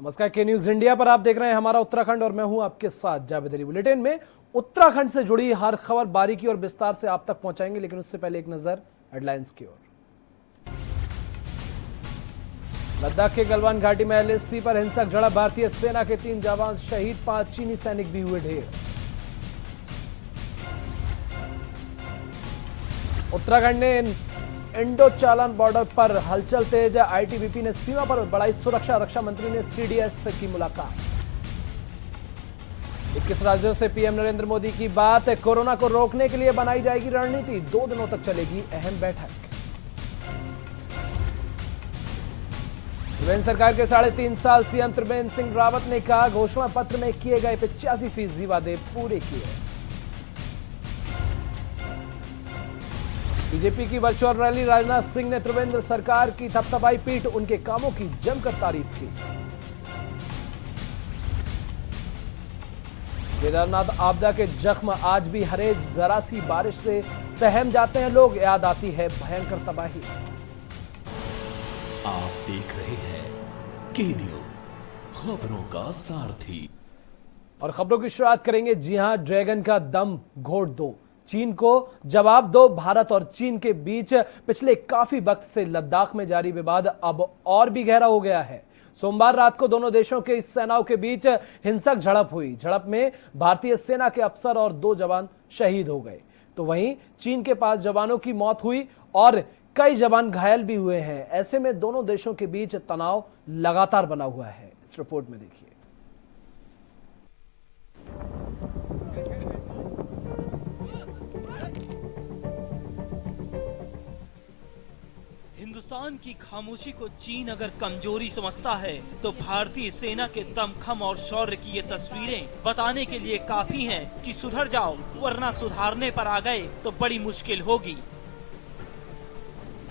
नमस्कार, के news India पर आप देख रहे हैं हमारा उत्तराखंड और मैं हूं आपके साथ जावेद अली। बुलेटिन में उत्तराखंड से जुड़ी हर खबर बारीकी और विस्तार से आप तक पहुंचाएंगे, लेकिन उससे पहले एक नजर हेडलाइंस की ओर। लद्दाख के गलवान घाटी में LAC पर हिंसक झड़प, भारतीय सेना के 3 जवान शहीद, 5 चीनी सैनिक भी हुए ढेर। उत्तराखंड ने इंडो चालन बॉर्डर पर हलचल तेज, ITBP ने सीमा पर बढ़ाई सुरक्षा, रक्षा मंत्री ने CDS की मुलाकात। 21 राज्यों से PM नरेंद्र मोदी की बात, कोरोना को रोकने के लिए बनाई जाएगी रणनीति, 2 दिनों तक चलेगी अहम बैठक। त्रिवेंद्र सरकार के 3.5 साल, CM त्रिवेंद्र सिंह रावत ने कहा, घोषणा पत्र में किए गए 85% वादे पूरे किए। बीजेपी की वर्चुअल रैली, राजनाथ सिंह ने त्रिवेंद्र सरकार की थपथपाई पीठ, उनके कामों की जमकर तारीफ की। केदारनाथ आपदा के जख्म आज भी हरे, जरा सी बारिश से सहम जाते हैं लोग, याद आती है भयंकर तबाही। आप देख रहे हैं के न्यूज, खबरों का सारथी। और खबरों की शुरुआत करेंगे, जी हां, ड्रैगन का दम घोट दो, चीन को जवाब दो। भारत और चीन के बीच पिछले काफी वक्त से लद्दाख में जारी विवाद अब और भी गहरा हो गया है। सोमवार रात को दोनों देशों के सेनाओं के बीच हिंसक झड़प हुई। झड़प में भारतीय सेना के अफसर और 2 जवान शहीद हो गए, तो वहीं चीन के 5 जवानों की मौत हुई और कई जवान घायल भी हुए हैं। ऐसे में दोनों देशों के बीच तनाव लगातार बना हुआ है। इस रिपोर्ट में देखिए। हिंदुस्तान की खामोशी को चीन अगर कमजोरी समझता है तो भारतीय सेना के दमखम और शौर्य की ये तस्वीरें बताने के लिए काफी हैं कि सुधर जाओ, वरना सुधारने पर आ गए तो बड़ी मुश्किल होगी।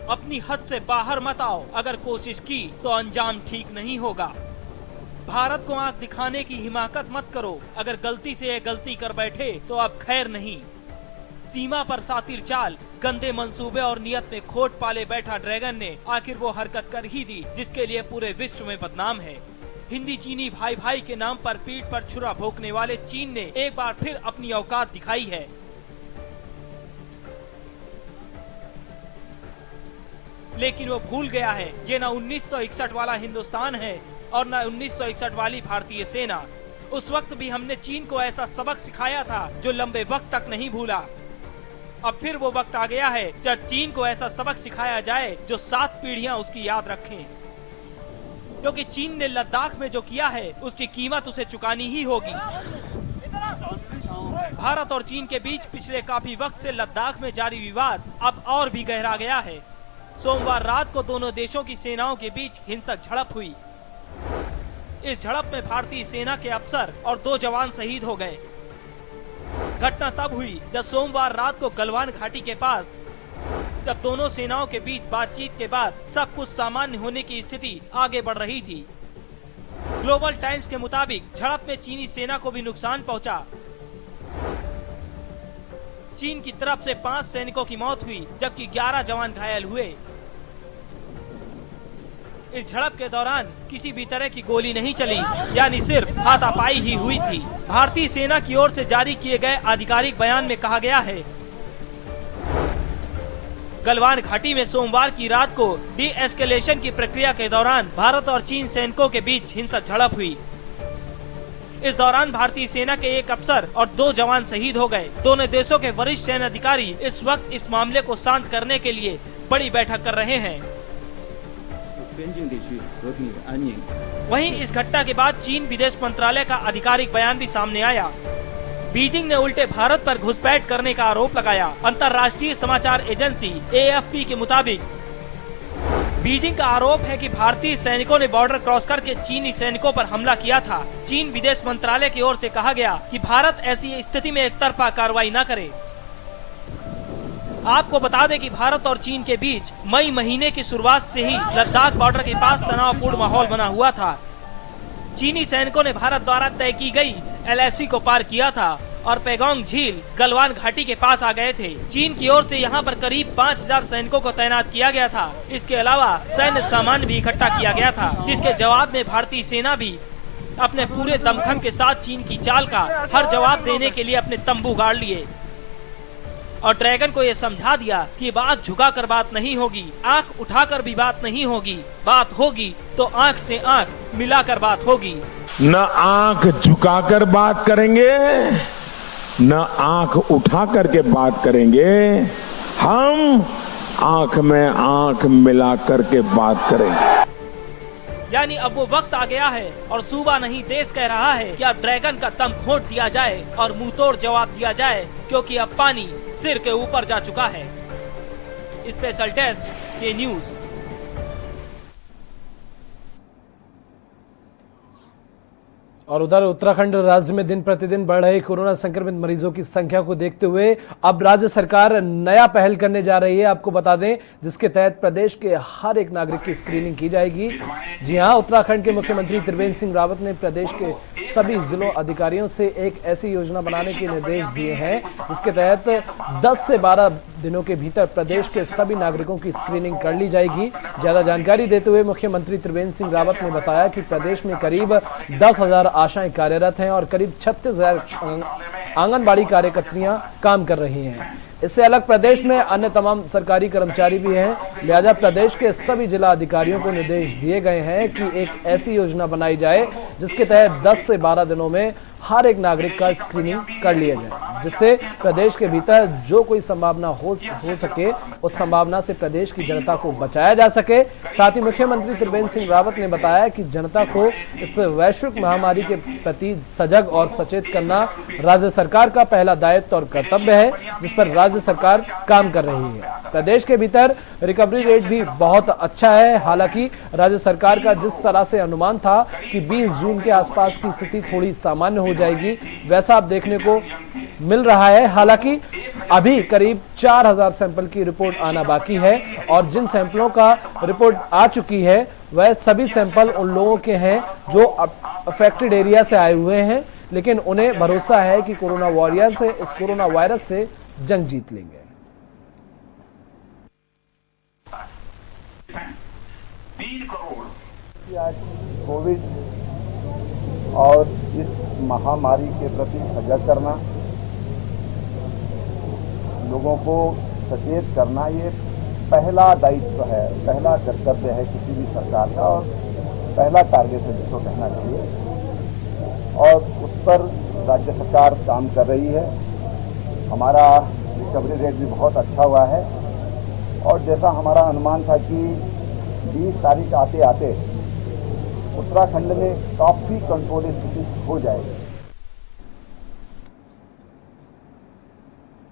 अपनी हद से बाहर मत आओ, अगर कोशिश की तो अंजाम ठीक नहीं होगा। भारत को आंख दिखाने की हिमाकत मत करो, अगर गलती से ये गलती कर बैठे तो अब खैर नहीं। सीमा पर सातिर चाल, गंदे मंसूबे और नियत में खोट पाले बैठा ड्रैगन ने आखिर वो हरकत कर ही दी जिसके लिए पूरे विश्व में बदनाम है। हिंदी चीनी भाई भाई के नाम पर पीठ पर छुरा भोंकने वाले चीन ने एक बार फिर अपनी औकात दिखाई है। लेकिन वो भूल गया है ये न 1961 वाला हिंदुस्तान है और न 1961 वाली भारतीय सेना। उस वक्त भी हमने चीन को ऐसा सबक सिखाया था जो लंबे वक्त तक नहीं भूला। अब फिर वो वक्त आ गया है जब चीन को ऐसा सबक सिखाया जाए जो 7 पीढ़ियां उसकी याद रखें, क्योंकि चीन ने लद्दाख में जो किया है उसकी कीमत उसे चुकानी ही होगी। भारत और चीन के बीच पिछले काफी वक्त से लद्दाख में जारी विवाद अब और भी गहरा गया है। सोमवार रात को दोनों देशों की सेनाओं के बीच हिंसक झड़प हुई। इस झड़प में भारतीय सेना के अफसर और 2 जवान शहीद हो गए। घटना तब हुई जब सोमवार रात को गलवान घाटी के पास जब दोनों सेनाओं के बीच बातचीत के बाद सब कुछ सामान्य होने की स्थिति आगे बढ़ रही थी। ग्लोबल टाइम्स के मुताबिक झड़प में चीनी सेना को भी नुकसान पहुंचा। चीन की तरफ से 5 सैनिकों की मौत हुई जबकि 11 जवान घायल हुए। इस झड़प के दौरान किसी भी तरह की गोली नहीं चली, यानी सिर्फ हाथापाई ही हुई थी। भारतीय सेना की ओर से जारी किए गए आधिकारिक बयान में कहा गया है, गलवान घाटी में सोमवार की रात को डी एस्केलेशन की प्रक्रिया के दौरान भारत और चीन सैनिकों के बीच हिंसक झड़प हुई। इस दौरान भारतीय सेना के 1 अफसर और 2 जवान शहीद हो गए। दोनों देशों के वरिष्ठ सेना अधिकारी इस वक्त इस मामले को शांत करने के लिए बड़ी बैठक कर रहे हैं। वहीं इस घटना के बाद चीन विदेश मंत्रालय का आधिकारिक बयान भी सामने आया। बीजिंग ने उल्टे भारत पर घुसपैठ करने का आरोप लगाया। अंतर्राष्ट्रीय समाचार एजेंसी AFP के मुताबिक बीजिंग का आरोप है कि भारतीय सैनिकों ने बॉर्डर क्रॉस करके चीनी सैनिकों पर हमला किया था। चीन विदेश मंत्रालय की ओर से कहा गया कि भारत ऐसी स्थिति में एकतरफा कार्रवाई न करे। आपको बता दें कि भारत और चीन के बीच मई महीने की शुरुआत से ही लद्दाख बॉर्डर के पास तनावपूर्ण माहौल बना हुआ था। चीनी सैनिकों ने भारत द्वारा तय की गई LAC को पार किया था और पेगोंग झील गलवान घाटी के पास आ गए थे। चीन की ओर से यहाँ पर करीब 5000 सैनिकों को तैनात किया गया था। इसके अलावा सैन्य सामान भी इकट्ठा किया गया था, जिसके जवाब में भारतीय सेना भी अपने पूरे दमखम के साथ चीन की चाल का हर जवाब देने के लिए अपने तंबू गाड़ लिए और ड्रैगन को ये समझा दिया कि बात झुका कर बात नहीं होगी, आंख उठाकर भी बात नहीं होगी, बात होगी तो आंख से आंख मिलाकर बात होगी। न आंख झुकाकर बात करेंगे, न आंख उठा करके बात करेंगे, हम आंख में आंख मिला करके बात करेंगे। यानी अब वो वक्त आ गया है और सूबा नहीं देश कह रहा है कि अब ड्रैगन का दम घोंट दिया जाए और मुंह तोड़ जवाब दिया जाए, क्योंकि अब पानी सिर के ऊपर जा चुका है। स्पेशल डेस्क के न्यूज। और उधर उत्तराखंड राज्य में दिन प्रतिदिन बढ़ रहे कोरोना संक्रमित मरीजों की संख्या को देखते हुए अब राज्य सरकार नया पहल करने जा रही है। आपको बता दें, जिसके तहत प्रदेश के हर एक नागरिक की स्क्रीनिंग की जाएगी। जी हां, उत्तराखंड के मुख्यमंत्री त्रिवेंद्र सिंह रावत ने प्रदेश के सभी जिलों अधिकारियों से एक ऐसी योजना बनाने के निर्देश दिए हैं, जिसके तहत 10 से 12 दिनों के भीतर प्रदेश के सभी नागरिकों की स्क्रीनिंग कर ली जाएगी। ज्यादा जानकारी देते हुए मुख्यमंत्री त्रिवेंद्र सिंह रावत ने बताया कि प्रदेश में करीब 10,000 आशाएं कार्यरत हैं और करीब 36,000 आंगनबाड़ी कार्यकर्तियां काम कर रही हैं। इससे अलग प्रदेश में अन्य तमाम सरकारी कर्मचारी भी हैं। लिहाजा प्रदेश के सभी जिला अधिकारियों को निर्देश दिए गए हैं कि एक ऐसी योजना बनाई जाए जिसके तहत 10 से 12 दिनों में हर एक नागरिक का स्क्रीनिंग कर लिया जाए, जिससे प्रदेश के भीतर जो कोई संभावना हो सके उस संभावना से प्रदेश की जनता को बचाया जा सके। साथ ही मुख्यमंत्री त्रिवेंद्र सिंह रावत ने बताया कि जनता को इस वैश्विक महामारी के प्रति सजग और सचेत करना राज्य सरकार का पहला दायित्व और कर्तव्य है, जिस पर राज्य सरकार काम कर रही है। प्रदेश के भीतर रिकवरी रेट भी बहुत अच्छा है। हालांकि राज्य सरकार का जिस तरह से अनुमान था कि 20 जून के आसपास की स्थिति थोड़ी सामान्य हो जाएगी, वैसा अब देखने को मिल रहा है। हालांकि अभी करीब 4000 सैंपल की रिपोर्ट आना बाकी है और जिन सैंपलों का रिपोर्ट आ चुकी है वह सभी सैंपल उन लोगों के हैं जो अफेक्टेड एरिया से आए हुए हैं, लेकिन उन्हें भरोसा है कि कोरोना वॉरियर से इस कोरोना वायरस से जंग जीत लेंगे। आज कोविड और इस महामारी के प्रति सजग करना, लोगों को सचेत करना, ये पहला दायित्व है, पहला कर्तव्य है किसी भी सरकार का और पहला टारगेट है जिसको कहना चाहिए और उस पर राज्य सरकार काम कर रही है। हमारा रिकवरी रेट भी बहुत अच्छा हुआ है और जैसा हमारा अनुमान था कि 20 तारीख आते आते उत्तराखंड में काफी कंट्रोल स्थिति हो जाएगी।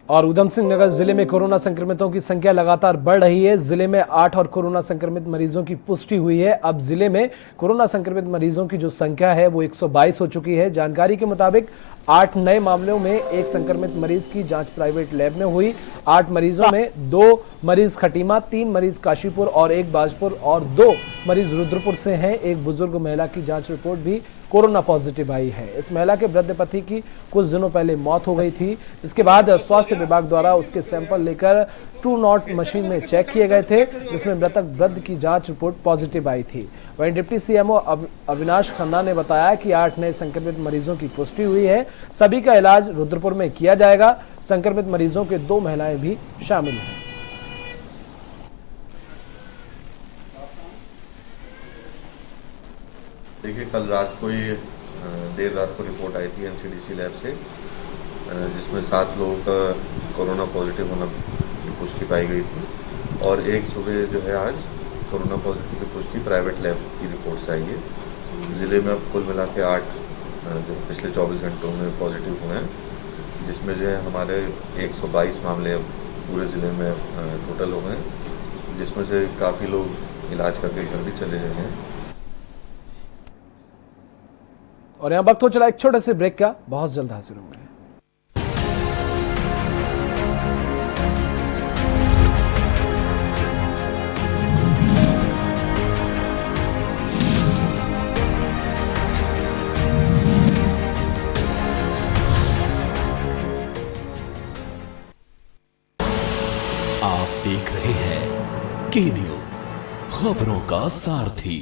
और उधम सिंह नगर जिले में कोरोना संक्रमितों की संख्या लगातार बढ़ रही है। जिले में 8 और कोरोना संक्रमित मरीजों की पुष्टि हुई है। अब जिले में कोरोना संक्रमित मरीजों की जो संख्या है वो 122 हो चुकी है। जानकारी के मुताबिक 8 नए मामलों में एक संक्रमित मरीज की जांच प्राइवेट लैब में हुई। 8 मरीजों में 2 मरीज खटीमा, 3 मरीज काशीपुर और 1 बाजपुर और 2 मरीज रुद्रपुर से हैं। एक बुजुर्ग महिला की जांच रिपोर्ट भी कोरोना पॉजिटिव आई है। इस महिला के वृद्ध पति की कुछ दिनों पहले मौत हो गई थी। इसके बाद स्वास्थ्य विभाग द्वारा उसके सैंपल लेकर ट्रू नॉट मशीन में चेक किए गए थे, जिसमें मृतक वृद्ध की जांच रिपोर्ट पॉजिटिव आई थी। वहीं डिप्टी सीएमओ अविनाश खन्ना ने बताया कि 8 नए संक्रमित मरीजों की पुष्टि हुई है। सभी का इलाज रुद्रपुर में किया जाएगा। संक्रमित मरीजों के 2 महिलाएं भी शामिल हैं। देखिए, कल रात को ही देर रात को रिपोर्ट आई थी एनसीडीसी लैब से, जिसमें 7 लोगों का कोरोना पॉजिटिव होना की पुष्टि पाई गई थी और एक सुबह जो है आज कोरोना पॉजिटिव की पुष्टि प्राइवेट लैब की रिपोर्ट से आई है। ज़िले में अब कुल मिला के 8 जो पिछले 24 घंटों में पॉजिटिव हुए हैं, जिसमें जो है हमारे 122 मामले अब पूरे ज़िले में टोटल हो गए, जिसमें से काफ़ी लोग इलाज करके घर भी चले गए हैं। और यहाँ वक्त हो चला एक छोटे से ब्रेक का, बहुत जल्द हाजिर होंगे। आप देख रहे हैं के न्यूज, खबरों का सारथी।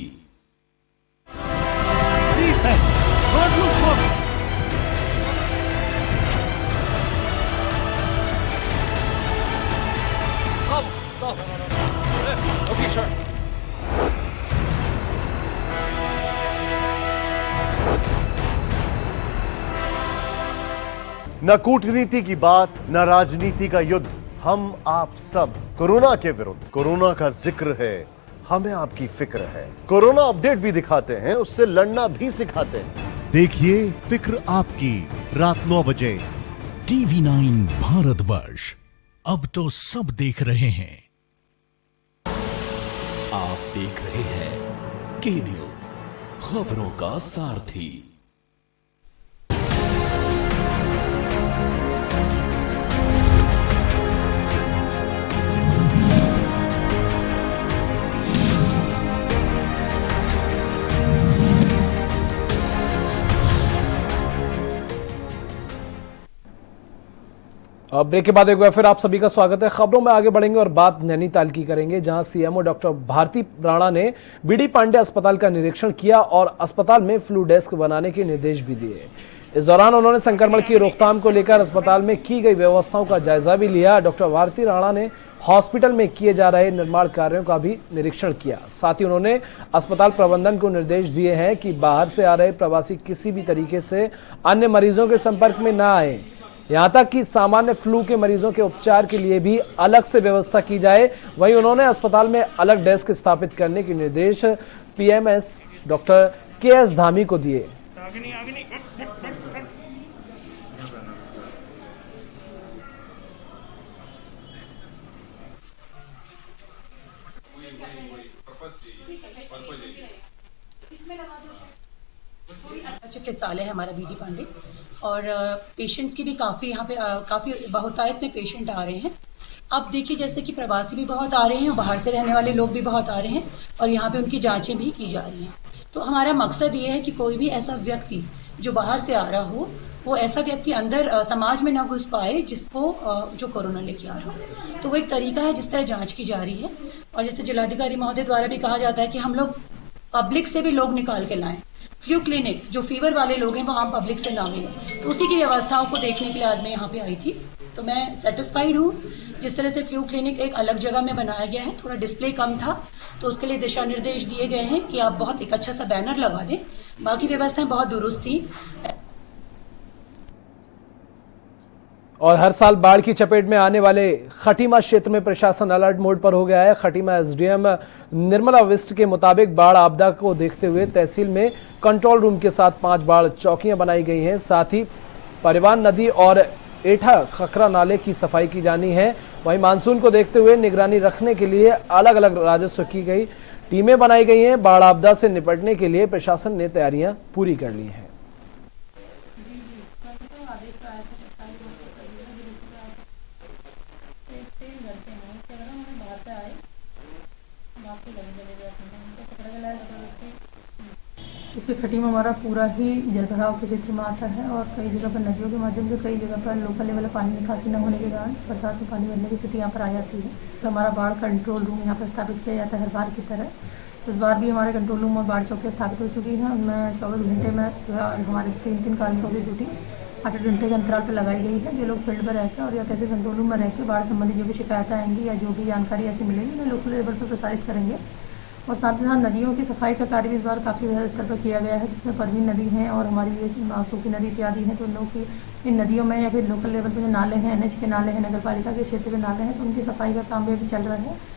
न कूटनीति की बात, न राजनीति का युद्ध, हम आप सब कोरोना के विरुद्ध। कोरोना का जिक्र है, हमें आपकी फिक्र है। कोरोना अपडेट भी दिखाते हैं, उससे लड़ना भी सिखाते हैं। देखिए फिक्र आपकी, रात 9 बजे। टीवी 9 भारतवर्ष, अब तो सब देख रहे हैं। आप देख रहे हैं के न्यूज, खबरों का सारथी। अब ब्रेक के बाद एक बार फिर आप सभी का स्वागत है। खबरों में आगे बढ़ेंगे और बात नैनीताल की करेंगे, जहां सीएमओ डॉक्टर भारती राणा ने बीडी पांडे अस्पताल का निरीक्षण किया और अस्पताल में फ्लू डेस्क बनाने के निर्देश भी दिए। इस दौरान उन्होंने संक्रमण की रोकथाम को लेकर अस्पताल में की गई व्यवस्थाओं का जायजा भी लिया। डॉक्टर भारती राणा ने हॉस्पिटल में किए जा रहे निर्माण कार्यों का भी निरीक्षण किया। साथ ही उन्होंने अस्पताल प्रबंधन को निर्देश दिए हैं कि बाहर से आ रहे प्रवासी किसी भी तरीके से अन्य मरीजों के संपर्क में न आए। यहां तक कि सामान्य फ्लू के मरीजों के उपचार के लिए भी अलग से व्यवस्था की जाए। वहीं उन्होंने अस्पताल में अलग डेस्क स्थापित करने के निर्देश पीएमएस डॉक्टर केएस धामी को दिए। पिछले साल है हमारा बीडी पांडे, और पेशेंट्स की भी काफ़ी यहाँ पे काफ़ी बहुतायत में पेशेंट आ रहे हैं। अब देखिए जैसे कि प्रवासी भी बहुत आ रहे हैं, बाहर से रहने वाले लोग भी बहुत आ रहे हैं, और यहाँ पे उनकी जांचें भी की जा रही हैं। तो हमारा मकसद ये है कि कोई भी ऐसा व्यक्ति जो बाहर से आ रहा हो, वो ऐसा व्यक्ति अंदर समाज में ना घुस पाए जिसको जो कोरोना लेके आ रहा हो। तो वो एक तरीका है जिस तरह जाँच की जा रही है। और जैसे जिलाधिकारी महोदय द्वारा भी कहा जाता है कि हम लोग पब्लिक से भी लोग निकाल के लाएं। फ्लू क्लिनिक जो फीवर वाले लोग हैं वो आम पब्लिक से ना मिले, तो उसी की व्यवस्थाओं को देखने के लिए आज मैं यहाँ पे आई थी। तो मैं सेटिस्फाइड हूँ जिस तरह से फ्लू क्लिनिक एक अलग जगह में बनाया गया है। थोड़ा डिस्प्ले कम था, तो उसके लिए दिशा निर्देश दिए गए हैं कि आप बहुत एक अच्छा सा बैनर लगा दें। बाकी व्यवस्थाएं बहुत दुरुस्त थी। और हर साल बाढ़ की चपेट में आने वाले खटीमा क्षेत्र में प्रशासन अलर्ट मोड पर हो गया है। खटीमा एसडीएम निर्मला विष्ट के मुताबिक बाढ़ आपदा को देखते हुए तहसील में कंट्रोल रूम के साथ 5 बाढ़ चौकियां बनाई गई हैं। साथ ही परिवान नदी और एठा खखरा नाले की सफाई की जानी है। वहीं मानसून को देखते हुए निगरानी रखने के लिए अलग अलग राजस्व की गई टीमें बनाई गई हैं। बाढ़ आपदा से निपटने के लिए प्रशासन ने तैयारियां पूरी कर ली हैं। इसके खटीमा हमारा पूरा ही जलभराव के क्षेत्र में आता है, और कई जगह पर नदियों के माध्यम से कई जगह पर लोकल लेवल पानी निकासी न होने के कारण बरसात में पानी भरने की स्थिति यहाँ पर आ जाती है। तो हमारा बाढ़ कंट्रोल रूम यहाँ पर स्थापित किया जाता है हर बार की तरह। तो इस बार भी हमारे कंट्रोल रूम और बाढ़ चौकियाँ स्थापित हो चुकी हैं। उनमें 24 घंटे में हमारे 3 कार्मिकों की ड्यूटी 8 घंटे के अंतराल पर लगाई गई है। जो लोग फील्ड पर रहकर और या कैसे कंट्रोल रूम में रहकर बाढ़ संबंधी जो भी शिकायतें आएंगी या जो भी जानकारी ऐसी मिलेगी उन्हें लोकल लेवल पर प्रसारित करेंगे। और साथ ही साथ नदियों की सफाई का कार्य भी इस बार काफ़ी बड़े स्तर पर किया गया है, जिसमें परवीन नदी है और हमारी ये सूखी नदी इत्यादि हैं। तो लोग की इन नदियों में या फिर लोकल लेवल पर जो नाले हैं, एनएच के नाले हैं, नगर पालिका के क्षेत्र के नाले हैं, तो उनकी सफाई का काम भी चल रहा है।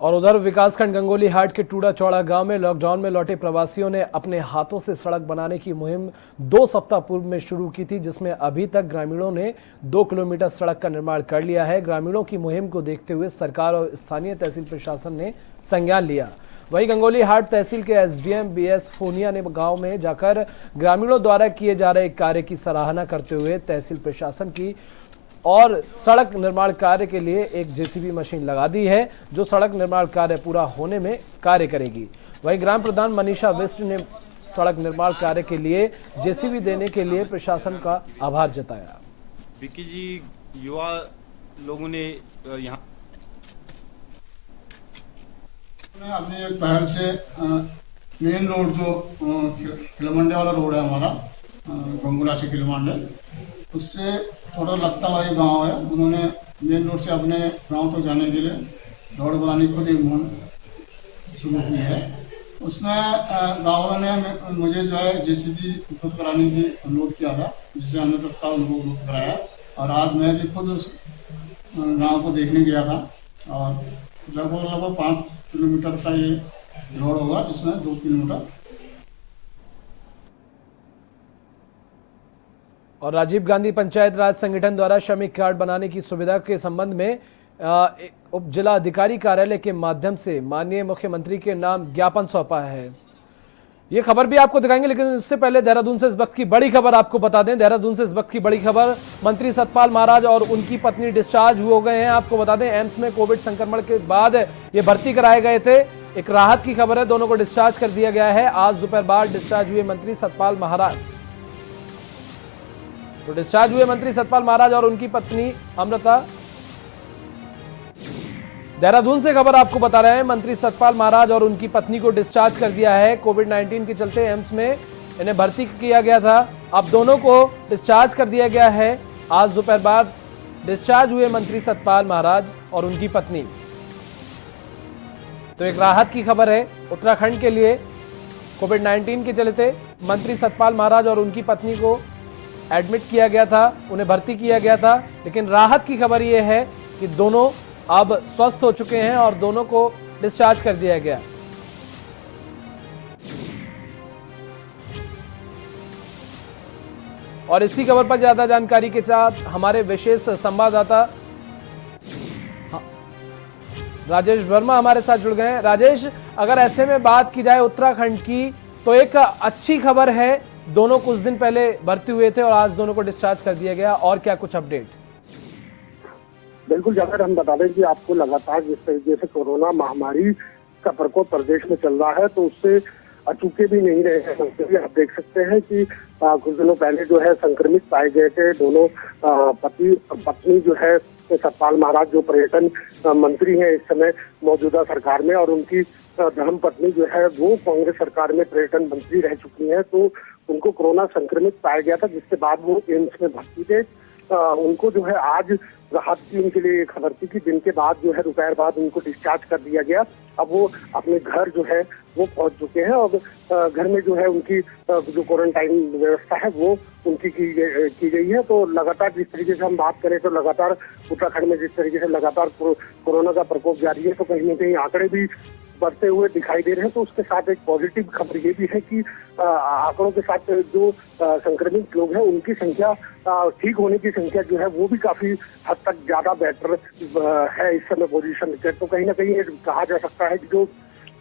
और उधर विकासखंड गंगोली हाट के टूड़ा चौड़ा गांव में लॉकडाउन में लौटे प्रवासियों ने अपने हाथों से सड़क बनाने की मुहिम 2 सप्ताह पूर्व में शुरू की थी, जिसमें अभी तक ग्रामीणों ने 2 किलोमीटर सड़क का निर्माण कर लिया है। ग्रामीणों की मुहिम को देखते हुए सरकार और स्थानीय तहसील प्रशासन ने संज्ञान लिया। वहीं गंगोली हाट तहसील के एसडीएम बीएस फोनिया ने गांव में जाकर ग्रामीणों द्वारा किए जा रहे कार्य की सराहना करते हुए तहसील प्रशासन की और सड़क निर्माण कार्य के लिए एक जेसीबी मशीन लगा दी है, जो सड़क निर्माण कार्य पूरा होने में कार्य करेगी। वहीं ग्राम प्रधान मनीषा विष्ट ने सड़क निर्माण कार्य के लिए जेसीबी देने के लिए प्रशासन का आभार जताया। विकी जी युवा लोगों ने यहाँ अपनी एक पहल से मेन रोड जो खिलमंडे वाला रोड है हमारा गंगुला से खिलमंडे, उससे थोड़ा लगता हुआ एक गाँव है, उन्होंने मेन रोड से अपने गांव तक जाने के लिए रोड बनाने की खुद एक मुहिम शुरू की है। उसमें गाँव वालों ने मुझे जो है जेसीबी उपलब्ध कराने की अनुरोध किया था, जिसे हमने तत्काल उनको उपलब्ध कराया और आज मैं भी खुद उस गांव को देखने गया था और लगभग 5 किलोमीटर का ये रोड होगा, जिसमें 2 किलोमीटर। और राजीव गांधी पंचायत राज संगठन द्वारा श्रमिक कार्ड बनाने की सुविधा के संबंध में उप जिला अधिकारी कार्यालय के माध्यम से माननीय मुख्यमंत्री के नाम ज्ञापन सौंपा है। ये खबर भी आपको दिखाएंगे, लेकिन उससे पहले देहरादून से इस वक्त की बड़ी खबर आपको बता दें। देहरादून से इस वक्त की बड़ी खबर, मंत्री सतपाल महाराज और उनकी पत्नी डिस्चार्ज हो गए हैं। आपको बता दें एम्स में कोविड संक्रमण के बाद ये भर्ती कराए गए थे। एक राहत की खबर है, दोनों को डिस्चार्ज कर दिया गया है। आज दोपहर बाद डिस्चार्ज हुए मंत्री सतपाल महाराज। तो डिस्चार्ज हुए मंत्री सतपाल महाराज और उनकी पत्नी अमृता। देहरादून से खबर आपको बता रहे हैं, मंत्री सतपाल महाराज और उनकी पत्नी को डिस्चार्ज कर दिया है। कोविड-19 के चलते एम्स में इन्हें भर्ती किया गया था, अब दोनों को डिस्चार्ज कर दिया गया है। आज दोपहर बाद डिस्चार्ज हुए मंत्री सतपाल महाराज और उनकी पत्नी। तो एक राहत की खबर है उत्तराखंड के लिए। कोविड-19 के चलते मंत्री सतपाल महाराज और उनकी पत्नी को एडमिट किया गया था, उन्हें भर्ती किया गया था, लेकिन राहत की खबर यह है कि दोनों अब स्वस्थ हो चुके हैं और दोनों को डिस्चार्ज कर दिया गया। और इसी खबर पर ज्यादा जानकारी के साथ हमारे विशेष संवाददाता राजेश वर्मा हमारे साथ जुड़ गए हैं। राजेश, अगर ऐसे में बात की जाए उत्तराखंड की, तो एक अच्छी खबर है, दोनों कुछ दिन पहले भर्ती हुए थे और आज दोनों को डिस्चार्ज कर दिया गया। और क्या कुछ अपडेट? बिल्कुल, जाकर हम बता दें कि आपको लगातार जिस तरीके से कोरोना महामारी का प्रकोप प्रदेश में चल रहा है, तो उससे अचूके भी नहीं रहे हैं। आप देख सकते हैं कि कुछ दिनों पहले जो है संक्रमित पाए गए थे दोनों पति पत्नी जो है सतपाल महाराज, जो पर्यटन मंत्री हैं इस समय मौजूदा सरकार में, और उनकी धर्म पत्नी जो है वो कांग्रेस सरकार में पर्यटन मंत्री रह चुकी हैं। तो उनको कोरोना संक्रमित पाया गया था, जिसके बाद वो एम्स में भर्ती थे। उनको जो है आज राहत की उनके लिए खबर थी कि दिन के बाद जो है दोपहर बाद उनको डिस्चार्ज कर दिया गया। अब वो अपने घर जो है वो पहुंच चुके हैं और घर में जो है उनकी जो क्वारंटाइन व्यवस्था है वो उनकी की गई है। तो लगातार जिस तरीके से हम बात करें तो लगातार उत्तराखंड में जिस तरीके से लगातार कोरोना का प्रकोप जारी है, तो कहीं न कहीं आंकड़े भी बढ़ते हुए दिखाई दे रहे हैं। तो उसके साथ एक पॉजिटिव खबर ये भी है कि आंकड़ों के साथ जो संक्रमित लोग हैं उनकी संख्या, ठीक होने की संख्या जो है वो भी काफी हद तक ज्यादा बेटर है इस समय पोजीशन के। तो कहीं ना कहीं कहा जा सकता है कि जो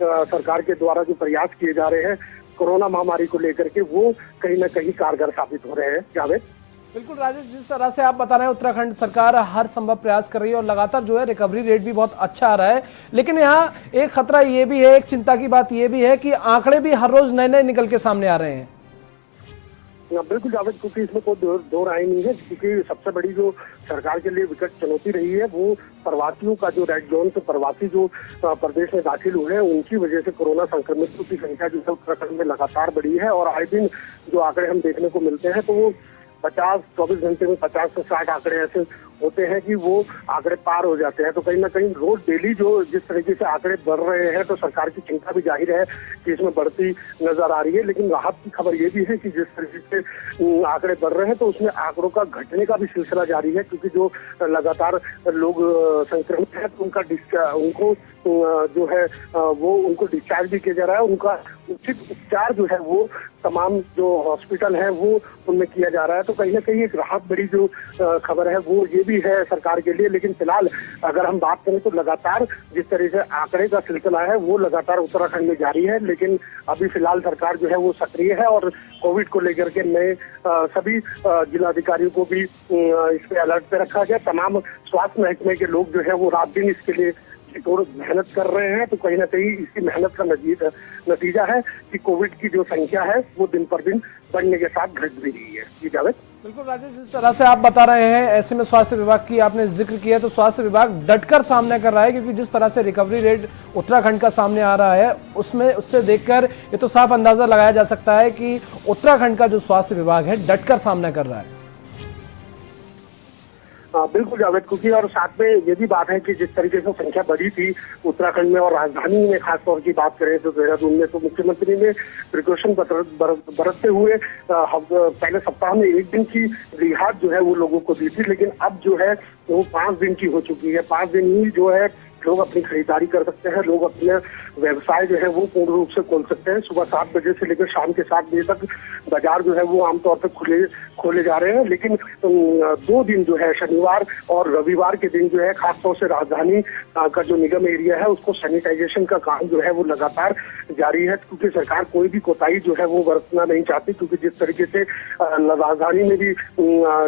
सरकार के द्वारा जो प्रयास किए जा रहे हैं कोरोना महामारी को लेकर के, वो कहीं ना कहीं कारगर साबित हो रहे हैं। जावेद? बिल्कुल राजेश, जिस तरह से आप बता रहे हैं उत्तराखंड सरकार हर संभव प्रयास कर रही है और लगातार जो है रिकवरी रेट भी बहुत अच्छा आ रहा है, लेकिन यहाँ एक खतरा ये भी है, एक चिंता की बात ये भी है कि आंकड़े भी हर रोज नए नए निकल के सामने आ रहे हैं। बिल्कुल जावेद, क्योंकि इसमें कोई दो राय नहीं है, क्योंकि सबसे बड़ी जो सरकार के लिए विकट चुनौती रही है वो प्रवासियों का जो रेड जोन से प्रवासी जो प्रदेश में दाखिल हुए हैं उनकी वजह से कोरोना संक्रमितों की संख्या जो है उत्तराखंड में लगातार बढ़ी है। और आए दिन जो आंकड़े हम देखने को मिलते हैं तो वो 24 घंटे में 50 से 60 आंकड़े ऐसे होते हैं कि वो आंकड़े पार हो जाते हैं। तो कहीं ना कहीं रोज डेली जो जिस तरीके से आंकड़े बढ़ रहे हैं, तो सरकार की चिंता भी जाहिर है कि इसमें बढ़ती नजर आ रही है। लेकिन राहत की खबर ये भी है कि जिस तरीके से आंकड़े बढ़ रहे हैं तो उसमें आंकड़ों का घटने का भी सिलसिला जारी है, क्योंकि जो लगातार लोग संक्रमित हैं तो उनको जो है वो उनको डिस्चार्ज भी किया जा रहा है। उनका उचित उपचार जो है वो तमाम जो हॉस्पिटल है वो उनमें किया जा रहा है। तो कहीं ना कहीं एक राहत बड़ी जो खबर है वो ये भी है सरकार के लिए। लेकिन फिलहाल अगर हम बात करें तो लगातार जिस तरह से आंकड़े का सिलसिला है वो लगातार उत्तराखंड में जारी है। लेकिन अभी फिलहाल सरकार जो है वो सक्रिय है और कोविड को लेकर के नए सभी जिलाधिकारियों को भी इस पे अलर्ट पे रखा गया। तमाम स्वास्थ्य महकमे के लोग जो है वो रात दिन इसके लिए और मेहनत कर रहे हैं। तो कहीं ना कहीं इसकी मेहनत का नतीजा है कि कोविड की जो संख्या है वो दिन पर दिन बढ़ने के साथ घट भी रही है। जी जावेद? बिल्कुल राजेश, जिस तरह से आप बता रहे हैं, ऐसे में स्वास्थ्य विभाग की आपने जिक्र किया, तो स्वास्थ्य विभाग डटकर सामना कर रहा है, क्योंकि जिस तरह से रिकवरी रेट उत्तराखंड का सामने आ रहा है, उससे देखकर ये तो साफ अंदाजा लगाया जा सकता है कि उत्तराखंड का जो स्वास्थ्य विभाग है डटकर सामना कर रहा है। बिल्कुल जावेद, क्योंकि और साथ में ये भी बात है कि जिस तरीके से संख्या बढ़ी थी उत्तराखंड में और राजधानी में खासतौर की बात करें तो देहरादून में, तो मुख्यमंत्री ने प्रिकॉशन बरतते हुए पहले सप्ताह में 1 दिन की रियायत जो है वो लोगों को दी थी, लेकिन अब जो है वो 5 दिन की हो चुकी है। 5 दिन ही जो है लोग अपनी खरीदारी कर सकते हैं, लोग अपने व्यवसाय जो है वो पूर्ण रूप से खोल सकते हैं। सुबह 7 बजे से लेकर शाम के 7 बजे तक बाजार जो है वो आमतौर पर खोले जा रहे हैं, लेकिन 2 दिन जो है शनिवार और रविवार के दिन जो है खासतौर से राजधानी का जो निगम एरिया है उसको सैनिटाइजेशन का काम जो है वो लगातार जारी है, क्योंकि सरकार कोई भी कोताही जो है वो बरतना नहीं चाहती, क्योंकि जिस तरीके से राजधानी में भी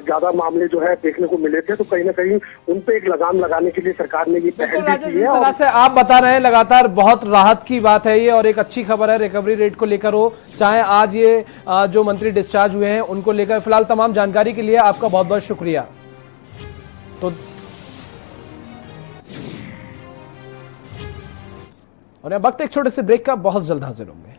ज्यादा मामले जो है देखने को मिले थे, तो कहीं ना कहीं उन पे एक लगाम लगाने के लिए सरकार ने ये पहल भी की है। जिस तरह से आप बता रहे हैं, लगातार बहुत राहत की बात है ये, और एक अच्छी खबर है रिकवरी रेट को लेकर हो, चाहे आज ये जो मंत्री डिस्चार्ज हुए हैं उनको लेकर। फिलहाल तमाम जानकारी के लिए आपका बहुत बहुत शुक्रिया। तो और अब वक्त एक छोटे से ब्रेक का, बहुत जल्द हाजिर होंगे।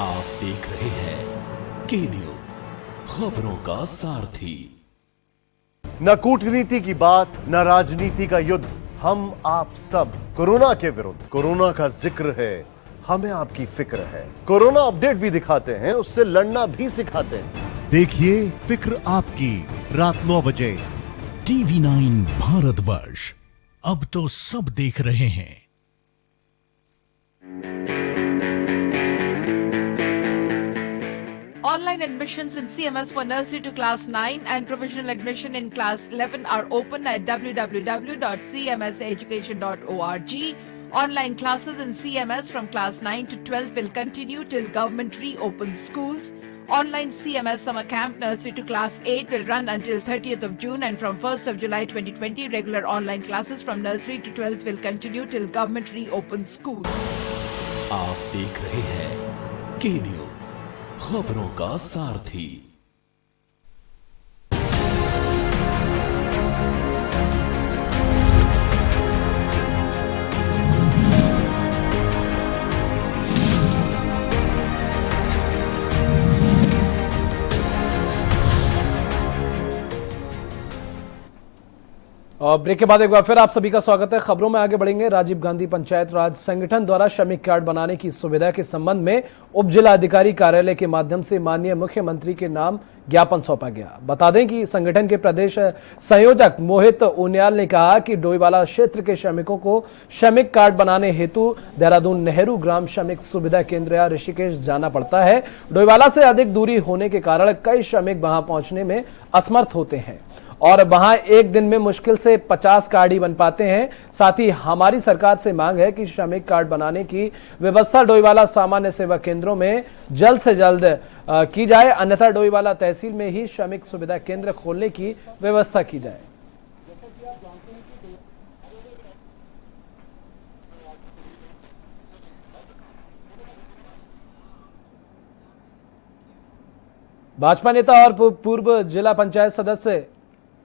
आप देख रहे हैं के न्यूज, खबरों का सारथी। न कूटनीति की बात, न राजनीति का युद्ध, हम आप सब कोरोना के विरुद्ध। कोरोना का जिक्र है, हमें आपकी फिक्र है। कोरोना अपडेट भी दिखाते हैं, उससे लड़ना भी सिखाते हैं। देखिए फिक्र आपकी, रात 9 बजे। TV9 भारतवर्ष, अब तो सब देख रहे हैं। Online admissions in CMS for nursery to class 9 and provisional admission in class 11 are open at www.cmseducation.org. Online classes in CMS from class 9 to 12 will continue till government reopens schools. Online CMS summer camp nursery to class 8 will run until 30th of June, and from 1st of July 2020 regular online classes from nursery to 12th will continue till government reopens schools. आप देख रहे हैं के news, खबरों का सारथी। और break के बाद एक बार फिर आप सभी का स्वागत है। खबरों में आगे बढ़ेंगे। राजीव गांधी पंचायत राज संगठन द्वारा श्रमिक कार्ड बनाने की सुविधा के संबंध में उप जिला अधिकारी कार्यालय के माध्यम से माननीय मुख्यमंत्री के नाम ज्ञापन सौंपा गया। बता दें कि संगठन के प्रदेश संयोजक मोहित उनियाल ने कहा कि डोईवाला क्षेत्र के श्रमिकों को श्रमिक कार्ड बनाने हेतु देहरादून नेहरू ग्राम श्रमिक सुविधा केंद्र या ऋषिकेश जाना पड़ता है। डोईवाला से अधिक दूरी होने के कारण कई श्रमिक वहां पहुंचने में असमर्थ होते हैं और वहां एक दिन में मुश्किल से 50 कार्ड ही बन पाते हैं। साथ ही हमारी सरकार से मांग है कि श्रमिक कार्ड बनाने की व्यवस्था डोईवाला सामान्य सेवा केंद्रों में जल्द से जल्द की जाए, अन्यथा डोईवाला तहसील में ही श्रमिक सुविधा केंद्र खोलने की व्यवस्था की जाए। भाजपा नेता और पूर्व जिला पंचायत सदस्य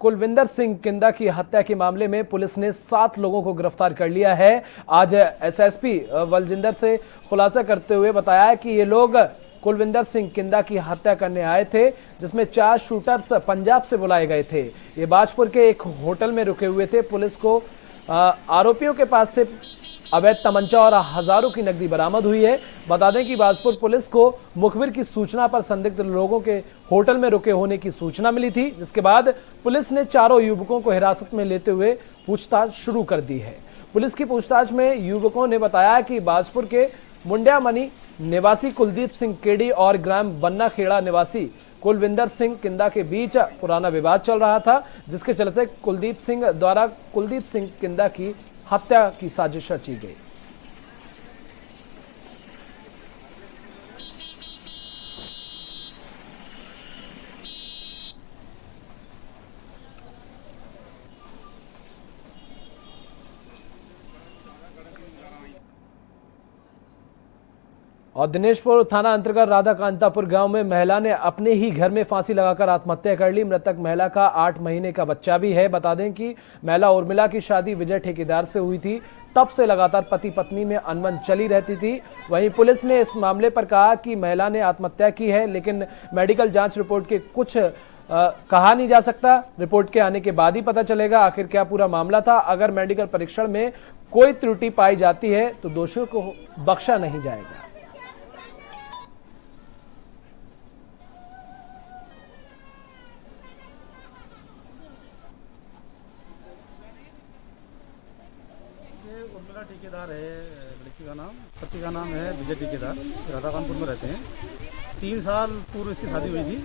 कुलविंदर सिंह किंदा की हत्या के मामले में पुलिस ने 7 लोगों को गिरफ्तार कर लिया है। आज एसएसपी बलजिंदर से खुलासा करते हुए बताया कि ये लोग कुलविंदर सिंह किंदा की हत्या करने आए थे, जिसमें 4 शूटर्स पंजाब से बुलाए गए थे। ये बाजपुर के एक होटल में रुके हुए थे। पुलिस को आरोपियों के पास से अवैध तमंचा और हजारों की नकदी बरामद हुई है। बता दें कि बाजपुर पुलिस को मुखबिर की सूचना पर संदिग्ध लोगों के होटल में रुके होने की सूचना मिली थी, जिसके बाद पुलिस ने चारों युवकों को हिरासत में लेते हुए पूछताछ शुरू कर दी है। पुलिस की पूछताछ में युवकों ने बताया कि बाजपुर के मुंडियामनी निवासी कुलदीप सिंह केडी और ग्राम बन्ना खेड़ा निवासी कुलविंदर सिंह किंदा के बीच पुराना विवाद चल रहा था, जिसके चलते कुलदीप सिंह द्वारा कुलदीप सिंह किंदा की हत्या की साजिश रची गई। और दिनेशपुर थाना अंतर्गत राधाकांतापुर गांव में महिला ने अपने ही घर में फांसी लगाकर आत्महत्या कर ली। मृतक महिला का 8 महीने का बच्चा भी है। बता दें कि महिला उर्मिला की शादी विजय ठेकेदार से हुई थी। तब से लगातार पति पत्नी में अनबन चली रहती थी। वहीं पुलिस ने इस मामले पर कहा कि महिला ने आत्महत्या की है, लेकिन मेडिकल जांच रिपोर्ट के कुछ कहा नहीं जा सकता। रिपोर्ट के आने के बाद ही पता चलेगा आखिर क्या पूरा मामला था। अगर मेडिकल परीक्षण में कोई त्रुटि पाई जाती है तो दोषियों को बख्शा नहीं जाएगा। उर्मिला ठेकेदार है, लड़की का नाम, पति का नाम है विजय ठेकेदार, राधाकानपुर में रहते हैं। 3 साल पूर्व इसकी शादी हुई थी।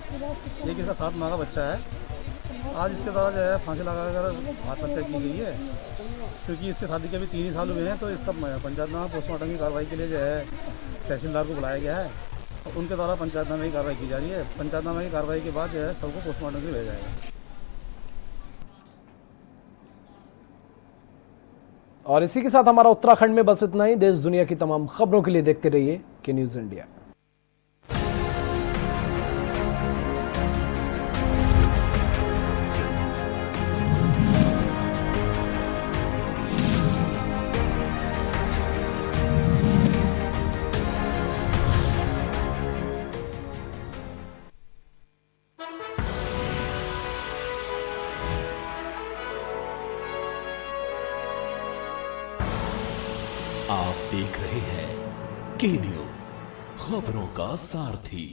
एक इसका 7 माह का बच्चा है। आज इसके द्वारा जो है फांसी लगाकर आत्महत्या की गई है, क्योंकि इसके शादी के अभी 3 ही साल हुए हैं। तो इसका पंचायतनामा पोस्टमार्टम की कार्रवाई के लिए जो है तहसीलदार को बुलाया गया है और उनके द्वारा पंचायतनामे की कार्रवाई की जा रही है। पंचायतनामे की कार्रवाई के बाद जो है सबको पोस्टमार्टम के लिए भेजा जाएगा। और इसी के साथ हमारा उत्तराखंड में बस इतना ही। देश दुनिया की तमाम खबरों के लिए देखते रहिए के न्यूज़ इंडिया। आप देख रहे हैं के न्यूज़, खबरों का सारथी।